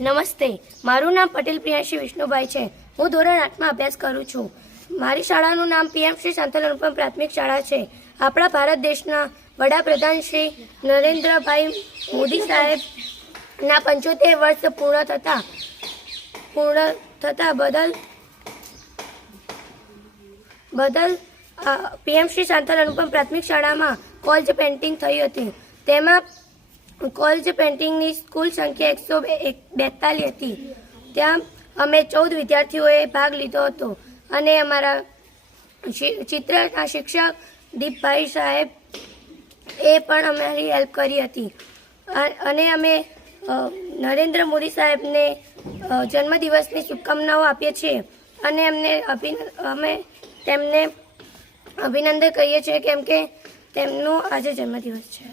નમસ્તે, મારું નામ પટેલ પ્રિયાંશી વિષ્ણુભાઈ છે. હું ધોરણ આઠમાં અભ્યાસ કરું છું. મારી શાળાનું નામ પીએમ શ્રી સંતલ અનુપમ પ્રાથમિક શાળા છે. આપણા ભારત દેશના વડાપ્રધાન શ્રી નરેન્દ્રભાઈ મોદી સાહેબના પંચોતેર વર્ષ પૂર્ણ થતા પૂર્ણ થતા બદલ બદલ પીએમ શ્રી સંતલ અનુપમ પ્રાથમિક શાળામાં કોલ્જ પેન્ટિંગ થઈ હતી. તેમાં કોલેજ પેન્ટિંગની કુલ સંખ્યા એકસો બેતાલીસ હતી. ત્યાં અમે ચૌદ વિદ્યાર્થીઓએ ભાગ લીધો હતો. અને અમારા ચિત્રના શિક્ષક દીપભાઈ સાહેબ એ પણ અમારી હેલ્પ કરી હતી. અને અમે નરેન્દ્ર મોદી સાહેબને જન્મદિવસની શુભકામનાઓ આપીએ છીએ. અને એમને અભિન અમે તેમને અભિનંદન કહીએ છીએ કેમ કે તેમનો આજે જન્મદિવસ છે.